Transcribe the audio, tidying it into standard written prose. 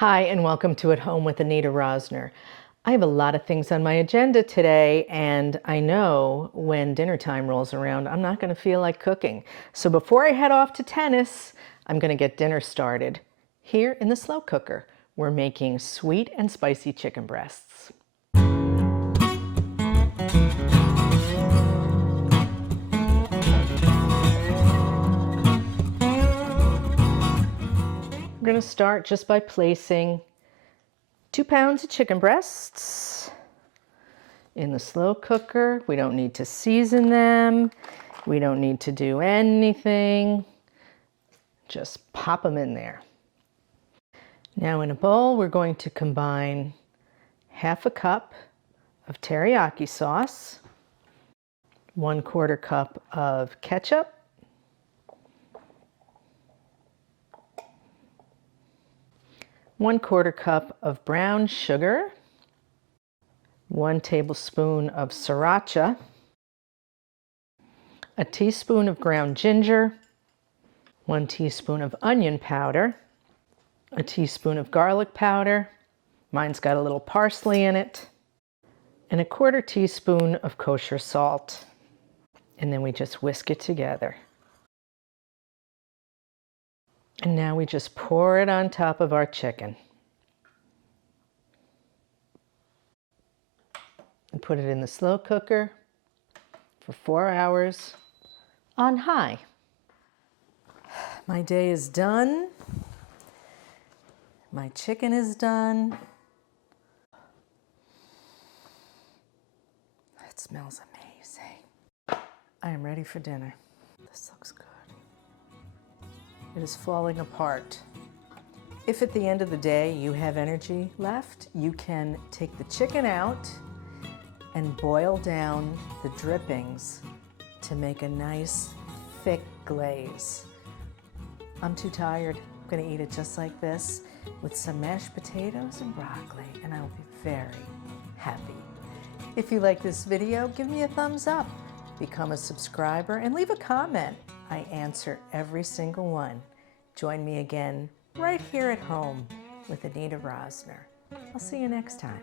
Hi, and welcome to At Home with Anita Rosner. I have a lot of things on my agenda today, and I know when dinner time rolls around, I'm not going to feel like cooking. So before I head off to tennis, I'm going to get dinner started. Here in the slow cooker, we're making sweet and spicy chicken breasts. We're going to start just by placing 2 pounds of chicken breasts in the slow cooker. We don't need to season them. We don't need to do anything. Just pop them in there. Now in a bowl, we're going to combine half a cup of teriyaki sauce, 1/4 cup of ketchup, 1/4 cup of brown sugar, 1 tablespoon of sriracha, a teaspoon of ground ginger, 1 teaspoon of onion powder, a teaspoon of garlic powder, mine's got a little parsley in it, and 1/4 teaspoon of kosher salt. And then we just whisk it together. And now we just pour it on top of our chicken. And put it in the slow cooker for 4 hours on high. My day is done. My chicken is done. It smells amazing. I am ready for dinner. This looks good. It is falling apart. If at the end of the day you have energy left, you can take the chicken out and boil down the drippings to make a nice thick glaze. I'm too tired. I'm gonna eat it just like this with some mashed potatoes and broccoli, and I'll be very happy. If you like this video, give me a thumbs up, become a subscriber, and leave a comment. I answer every single one. Join me again right here at home with Anita Rosner. I'll see you next time.